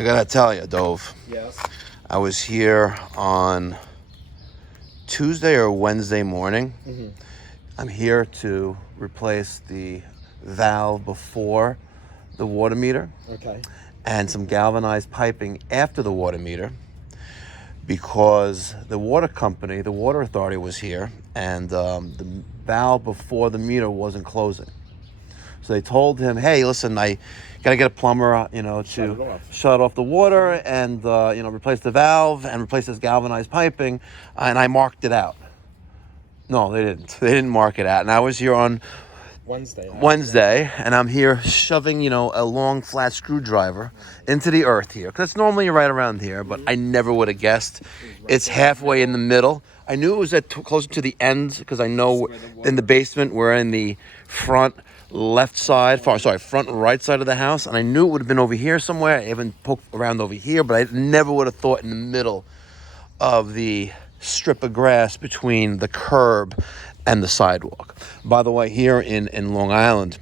I gotta tell you, Dove. Yes. I was here on Tuesday or Wednesday morning. Mm-hmm. I'm here to replace the valve before the water meter. Okay. And some galvanized piping after the water meter, because the water company, the water authority was here, and the valve before the meter wasn't closing. So they told him, hey, listen, I got to get a plumber, to shut off the water and, replace the valve and replace this galvanized piping. And I marked it out. No, they didn't. They didn't mark it out. And I was here on Wednesday, and I'm here shoving, a long flat screwdriver into the earth here. Because it's normally right around here, but I never would have guessed. It's halfway in the middle. I knew it was closer to the end, because I know in the basement we're in the front front right side of the house, and I knew it would have been over here somewhere. I haven't poked around over here, but I never would have thought in the middle of the strip of grass between the curb and the sidewalk. By the way, here in Long Island,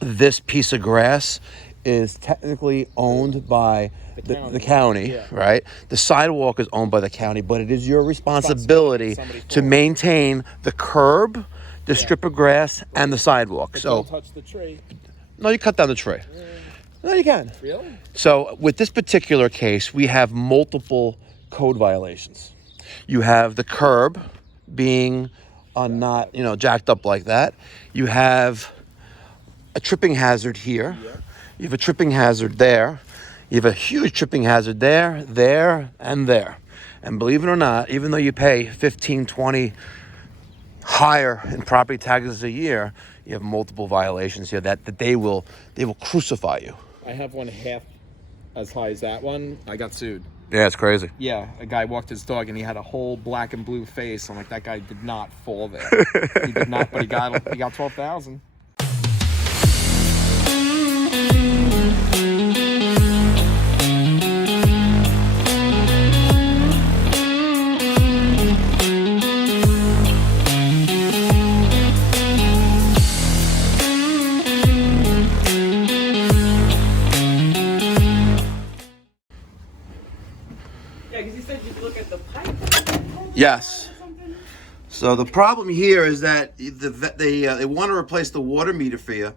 this piece of grass is technically owned by the county, right? The sidewalk is owned by the county, but it is your responsibility to maintain the curb, the strip of grass, and the sidewalk. But so don't touch the tree. No, you cut down the tree. No, you can. Really? So with this particular case, we have multiple code violations. You have the curb being not, jacked up like that. You have a tripping hazard here. Yeah. You have a tripping hazard there. You have a huge tripping hazard there, there, and there. And believe it or not, even though you pay 15, 20 higher in property taxes a year, you have multiple violations here that they will crucify you. I have one half as high as that one. I got sued. Yeah, it's crazy. Yeah, a guy walked his dog and he had a whole black and blue face. I'm like, that guy did not fall there. He did not, but he got 12,000. Yes. So the problem here is that they want to replace the water meter for you,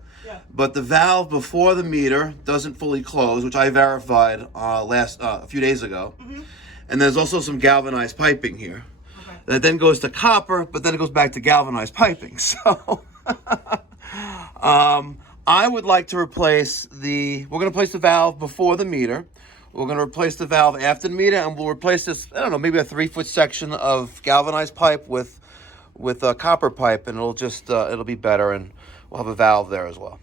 but the valve before the meter doesn't fully close, which I verified a few days ago. Mm-hmm. And there's also some galvanized piping here. Okay. That then goes to copper, but then it goes back to galvanized piping. So I would like to replace we're going to replace the valve before the meter. We're going to replace the valve after the meter, and we'll replace this, I don't know, maybe a 3-foot section of galvanized pipe with a copper pipe, and it'll be better, and we'll have a valve there as well.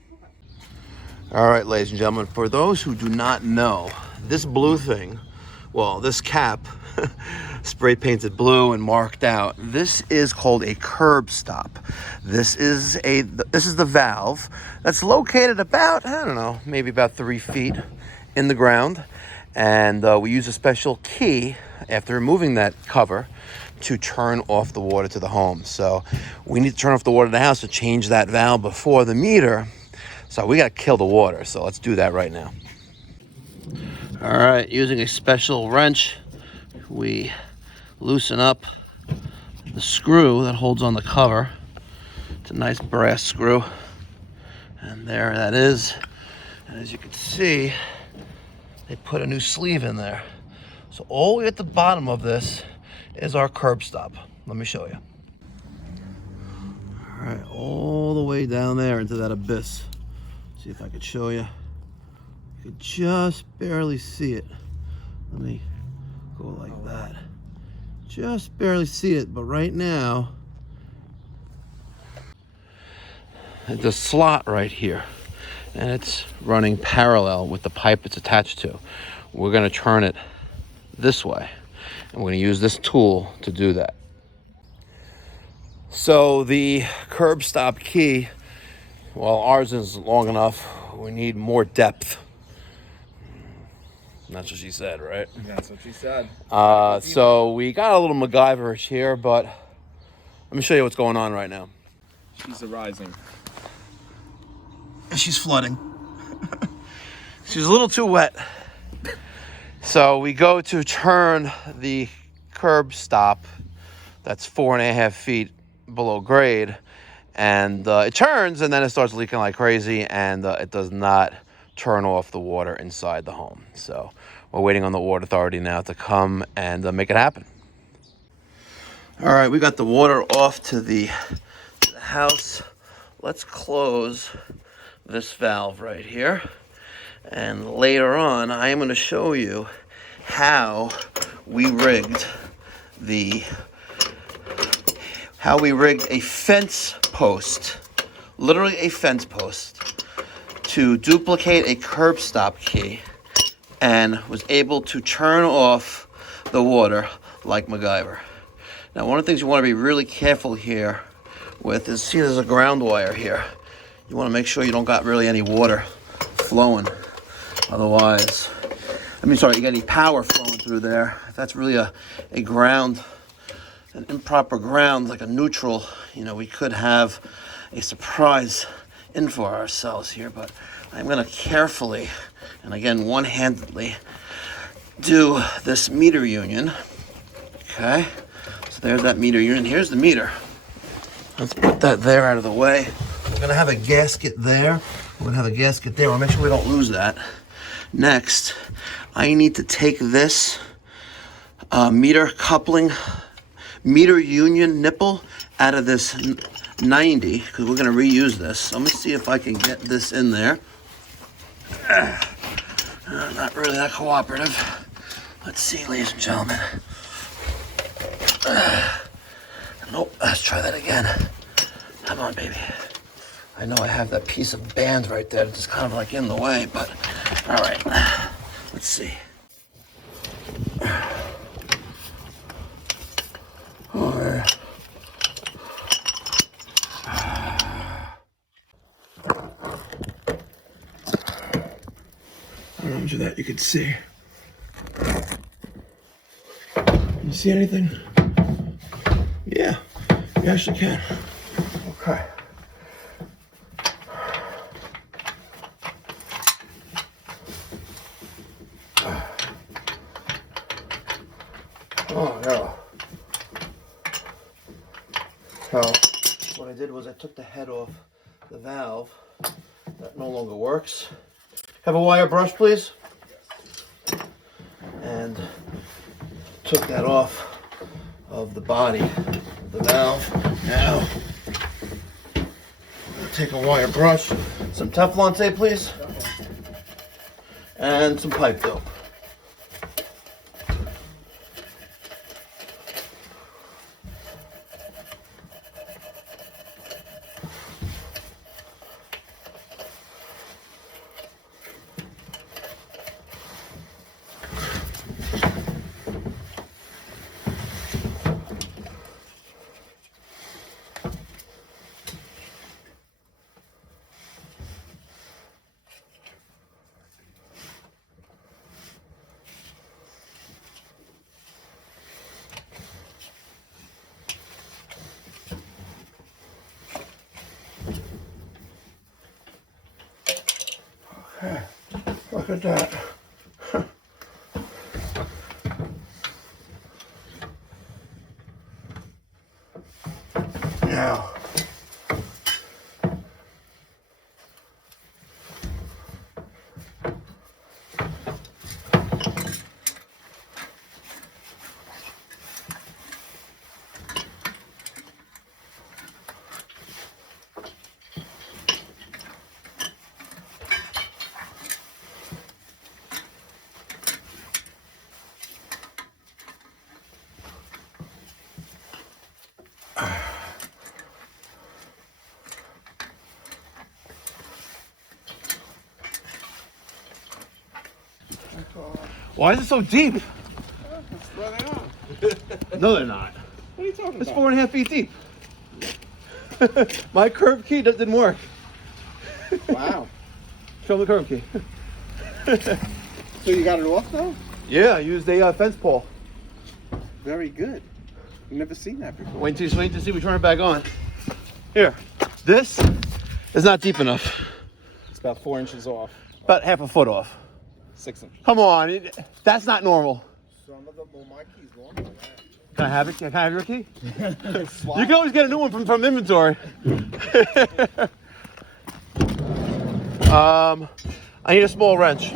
All right, ladies and gentlemen, for those who do not know, this blue thing, this cap, spray painted blue and marked out, this is called a curb stop. This is the valve that's located about, I don't know, maybe about 3 feet in the ground. And we use a special key after removing that cover to turn off the water to the home. So we need to turn off the water to the house to change that valve before the meter. So we got to kill the water. So let's do that right now. All right, using a special wrench, we loosen up the screw that holds on the cover. It's a nice brass screw. And there that is. And as you can see, they put a new sleeve in there. So all the way at the bottom of this is our curb stop. Let me show you. All right, all the way down there into that abyss. See if I could show you. You could just barely see it. Let me go like that. Just barely see it, but right now, there's a slot right here. And it's running parallel with the pipe it's attached to. We're going to turn it this way, and we're going to use this tool to do that. So the curb stop key, ours is long enough. We need more depth. That's what she said, right? That's what she said. So we got a little MacGyverish here, but let me show you what's going on right now. She's arising. She's flooding. She's a little too wet. So we go to turn the curb stop that's 4.5 feet below grade, and it turns, and then it starts leaking like crazy, and it does not turn off the water inside the home. So we're waiting on the water authority now to come and make it happen. All right, we got the water off to the house. Let's close this valve right here, and later on I am going to show you how we rigged a fence post, literally a fence post, to duplicate a curb stop key, and was able to turn off the water like MacGyver. Now, one of the things you want to be really careful here with is, see, there's a ground wire here. You want to make sure you don't got really any water flowing. Otherwise, you got any power flowing through there. If that's really a ground, an improper ground, like a neutral, we could have a surprise in for ourselves here. But I'm going to carefully, and again, one-handedly, do this meter union. Okay, so there's that meter union. Here's the meter. Let's put that there out of the way. We're going to have a gasket there. We're going to have a gasket there. We'll make sure we don't lose that. Next, I need to take this meter union nipple out of this 90, because we're going to reuse this. So let me see if I can get this in there. Not really that cooperative. Let's see, ladies and gentlemen. Nope, let's try that again. Come on, baby. I know I have that piece of band right there that's kind of like in the way, but all right. Let's see. All right. I don't know how much of that you could see. Can you see anything? Yeah, you actually can. Okay. Oh no. So what I did was I took the head off the valve. That no longer works. Have a wire brush, please. And took that off of the body of the valve. Now, I'm gonna take a wire brush, some Teflon tape, please, and some pipe dope. Okay, look at that. Now, why is it so deep? That's where they are. No, they're not. What are you talking It's about? 4.5 feet deep. My curb key didn't work. Wow. Show me the curb key. So you got it off though? Yeah, I used a fence pole. Very good. I've never seen that before. Wait to see we turn it back on. Here, this is not deep enough. It's about 4 inches off. About half a foot off. 6 inches. Come on, that's not normal. Some of them, well, my key's longer than that. Can I have it? Can I have your key? You can always get a new one from inventory. I need a small wrench.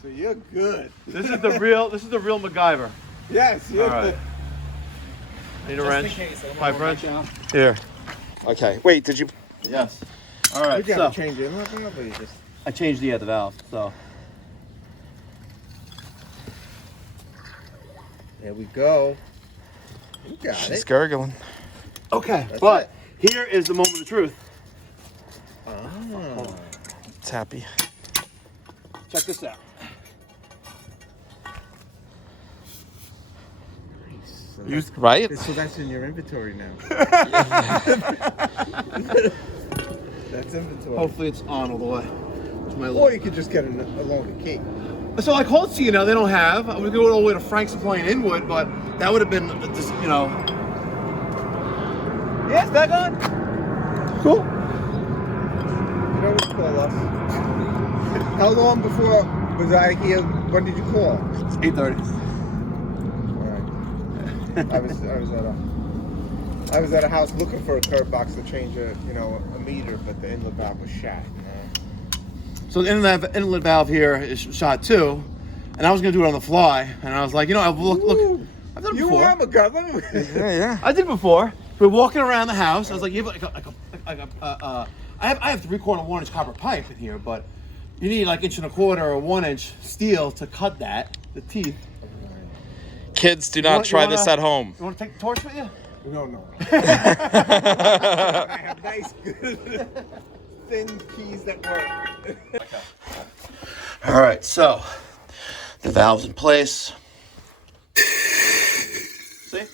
So you're good. This is the real MacGyver. Yes, you're All right. good. I need a wrench. Pipe wrench. Now. Here. Okay. Wait, did you? Yes. All right. You So have to change it. But you just... I changed the valve. So There we go. You got She's it. gurgling. okay, That's but here is the moment of truth. Oh. It's happy. Check this out. Nice. Right? So that's in your inventory now. That's inventory. Hopefully it's on all the way. It's my Or you could just get a longer key. So I called C&L, they don't have. I was going all the way to Frank's Supply in Inwood, but that would have been just, you know. Yeah, it's back on. Cool. You know what to call us. How long before was I here? When did you call? 8:30. All right. I was at a house looking for a curb box to change a meter, but the inlet valve was shot. So the inlet valve here is shot too, and I was going to do it on the fly, and I was like, look, I've done it You before. are McGovern. Yeah. I did it before. We're walking around the house. I was like, you have I have 3/4 1-inch copper pipe in here, but you need like 1 1/4 or 1-inch steel to cut that, the teeth. Kids, do not try this at home. You want to take the torch with you? No. I have nice, good, thin keys that work. All right, so the valve's in place. See?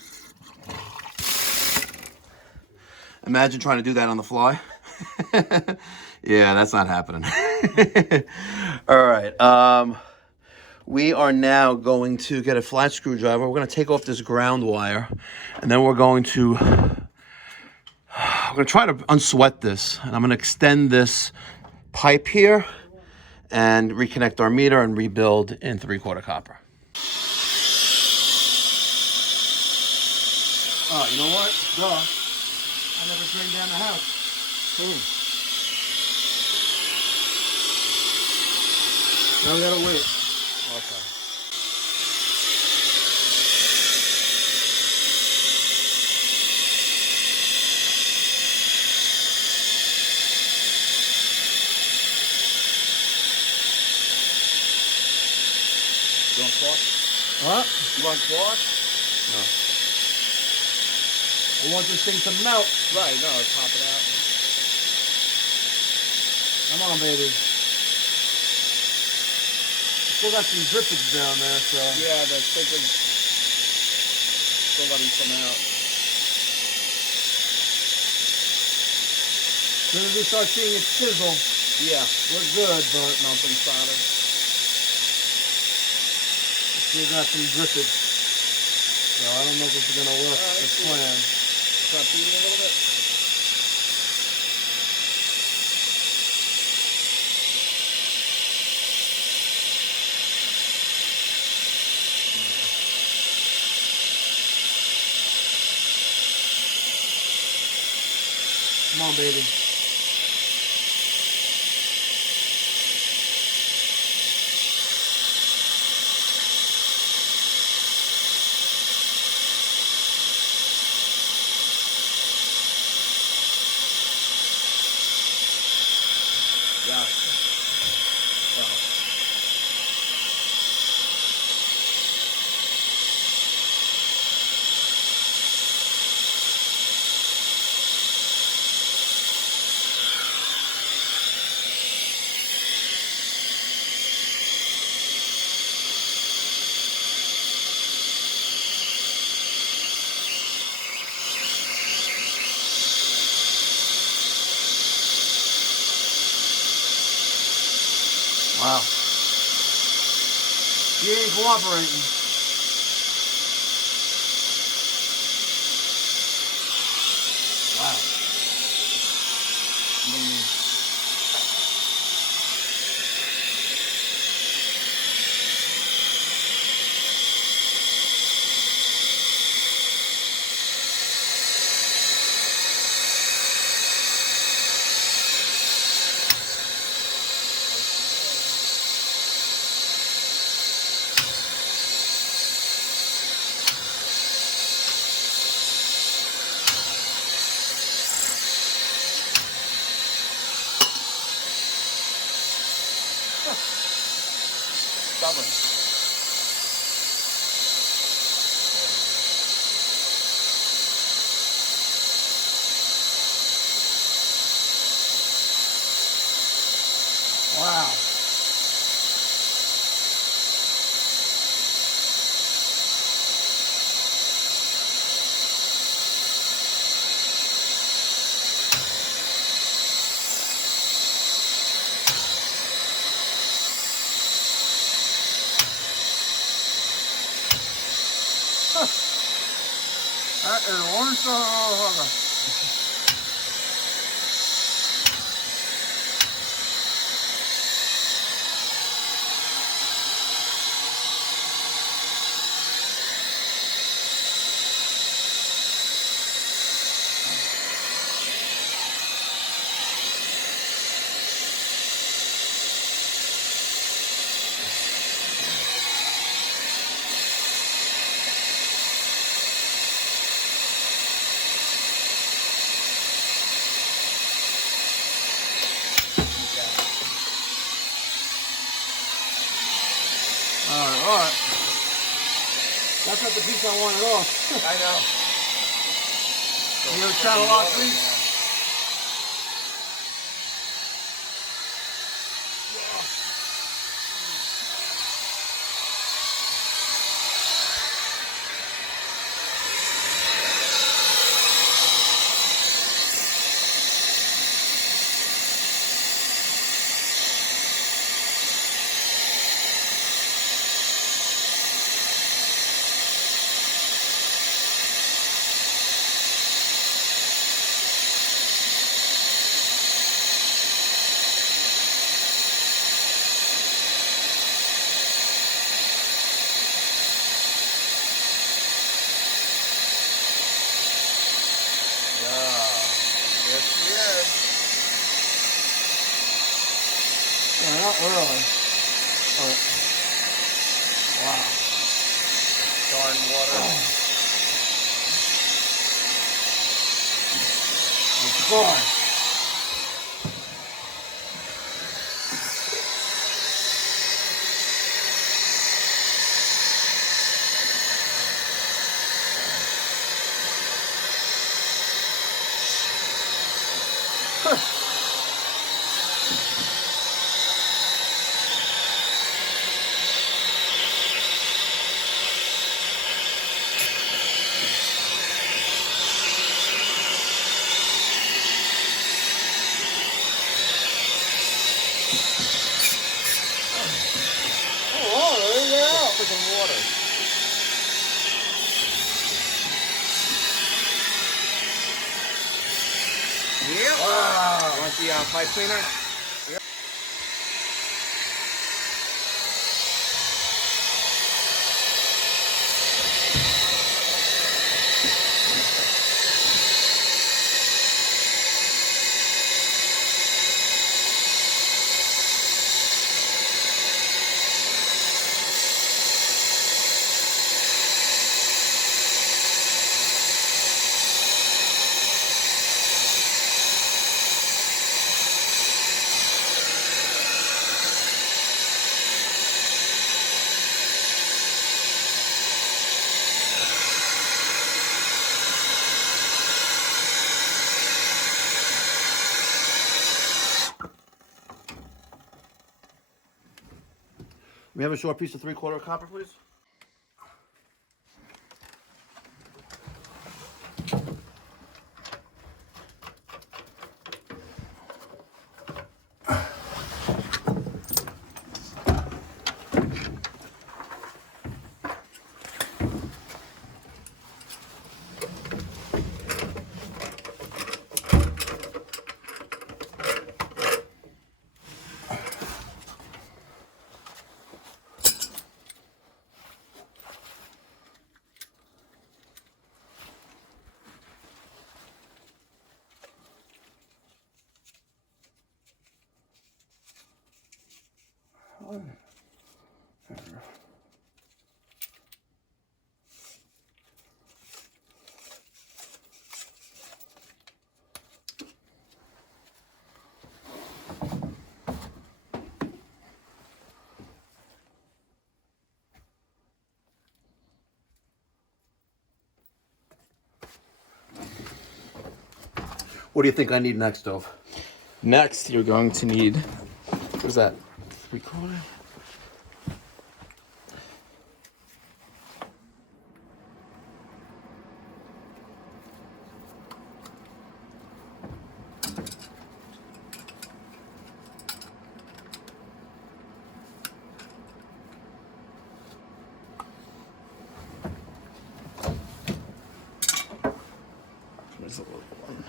Imagine trying to do that on the fly. Yeah, that's not happening. All right. We are now going to get a flat screwdriver. We're going to take off this ground wire, and then we're going to try to unsweat this, and I'm going to extend this pipe here and reconnect our meter and rebuild in 3/4 copper. Oh, you know what? Duh. I never drained down the house. Boom. Now we gotta wait. Okay. You want cloth? What? You want cloth? I want this thing to melt. Right, no, pop it out. Come on, baby. Still got some drippage down there, so. Yeah, the thick is still letting some out. As soon as we start seeing it sizzle, Yeah, we're good, but melting solder. still got some drippage. So I don't know if this is gonna work as planned. Start beating a little bit. Come on, baby. Yeah. Well. Wow. He ain't cooperating. Wow. stubborn. Wow. That is one motherfucker. All right. That's not the piece I want at all. I know. You ever try to lock these? Not early. All right. Wow. Darn water. Of course. Freaking water. Yep. Wow. Want the pipe cleaner? Yep. We have a short piece of 3/4 copper, please. What do you think I need next, Dove? Next, you're going to need, what is that, 3/4? There's a little one.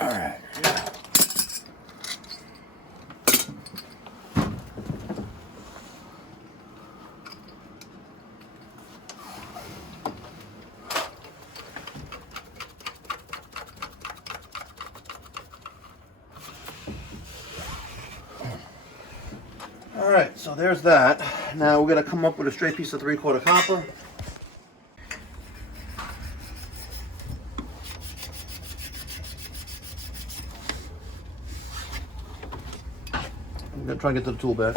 All right. All right, so there's that. Now we're gonna come up with a straight piece of 3/4 copper. I'm gonna try and get to the tool bag.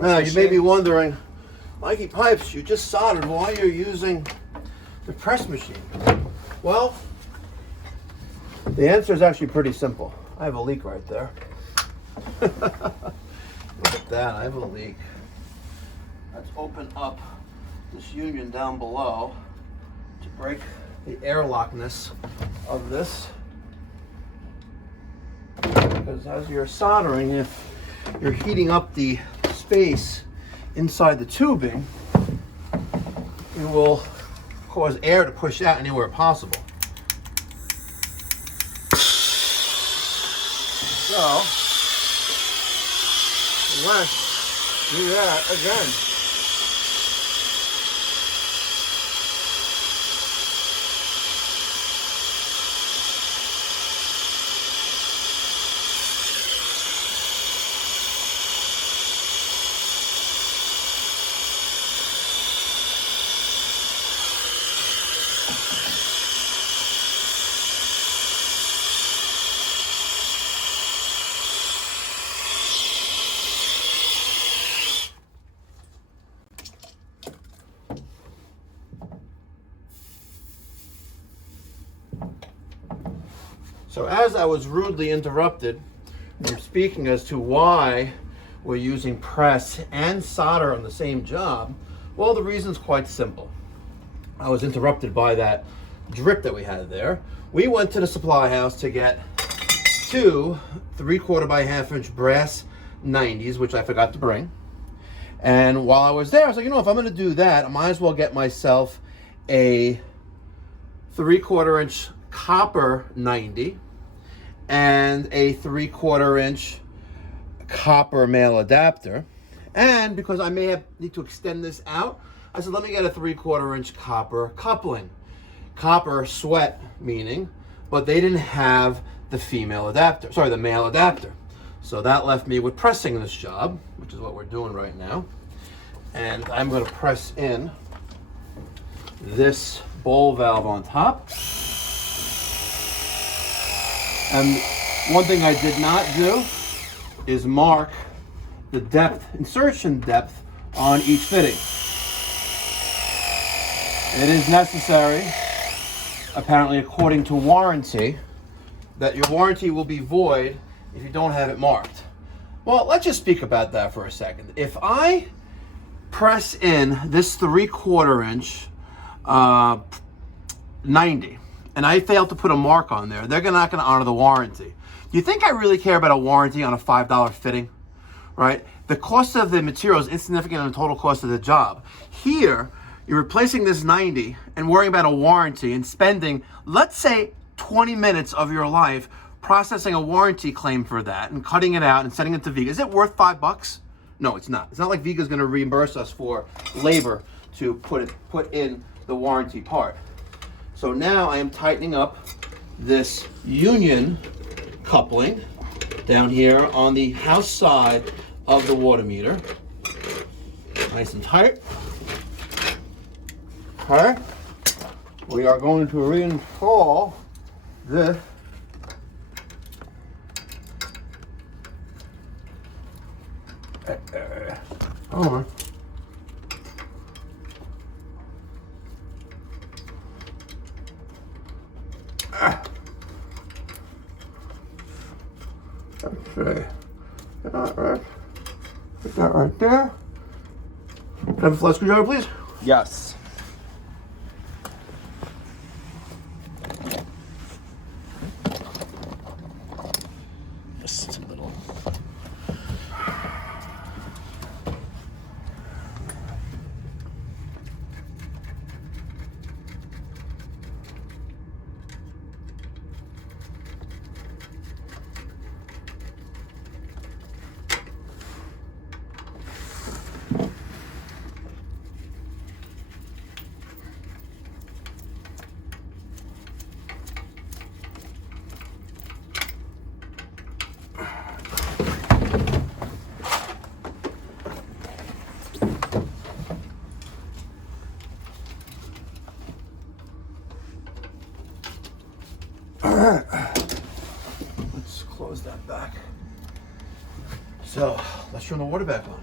Now, you may be wondering, Mikey Pipes, you just soldered. Why you're using the press machine? Well, the answer is actually pretty simple. I have a leak right there. Look at that, I have a leak. Let's open up this union down below to break the airlockness of this. Because as you're soldering, if you're heating up the space inside the tubing, it will cause air to push out anywhere possible. So, let's do that again. So as I was rudely interrupted from speaking as to why we're using press and solder on the same job, well, the reason's quite simple. I was interrupted by that drip that we had there. We went to the supply house to get 2 3/4 by 1/2 inch brass 90s, which I forgot to bring. And while I was there, I was like, you know, if I'm gonna do that, I might as well get myself a 3/4 inch copper 90 and a 3/4 inch copper male adapter. And because I may need to extend this out, I said, let me get a 3/4 inch copper coupling. Copper sweat meaning, but they didn't have the female adapter, sorry, the male adapter. So that left me with pressing this job, which is what we're doing right now. And I'm going to press in this bowl valve on top. And one thing I did not do is mark the depth, insertion depth on each fitting. It is necessary, apparently according to warranty, that your warranty will be void if you don't have it marked. Well, let's just speak about that for a second. If I press in this 3/4 inch 90 and I fail to put a mark on there, they're not going to honor the warranty. Do you think I really care about a warranty on a $5 fitting? Right? The cost of the material is insignificant in the total cost of the job. Here, you're replacing this 90 and worrying about a warranty and spending, let's say, 20 minutes of your life processing a warranty claim for that and cutting it out and sending it to Vega. Is it worth $5? No, it's not. It's not like Vega's going to reimburse us for labor to put in the warranty part. So now I am tightening up this union coupling down here on the house side of the water meter. Nice and tight. Okay. We are going to reinstall this hold on. Let's see. Get that right. Get that right there. Can I have a flat screwdriver, please? Yes. Just a little. Alright, let's close that back. So, let's turn the water back on.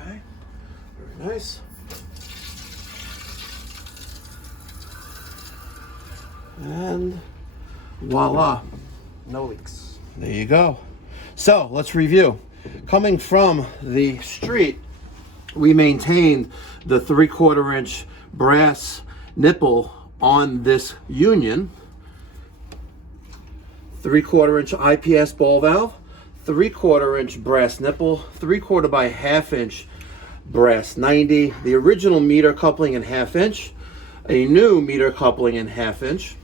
Okay, very nice. And voila, No leaks. there you go. So, let's review. Coming from the street, we maintained the 3/4 inch brass nipple on this union, 3/4 inch IPS ball valve, 3/4 inch brass nipple, 3/4 by 1/2 inch brass 90, the original meter coupling in 1/2 inch, a new meter coupling in 1/2 inch,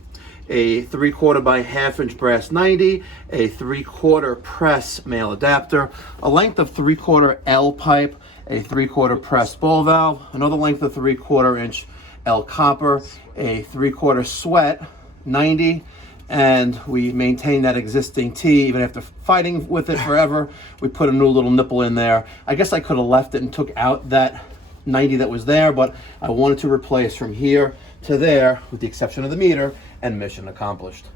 a 3/4 by 1/2 inch brass 90, a 3/4 press male adapter, a length of 3/4 L pipe, a 3/4 press ball valve, another length of 3/4 inch L copper, a 3/4 sweat 90, and we maintain that existing T even after fighting with it forever. We put a new little nipple in there. I guess I could have left it and took out that 90 that was there, but I wanted to replace from here to there with the exception of the meter, and mission accomplished.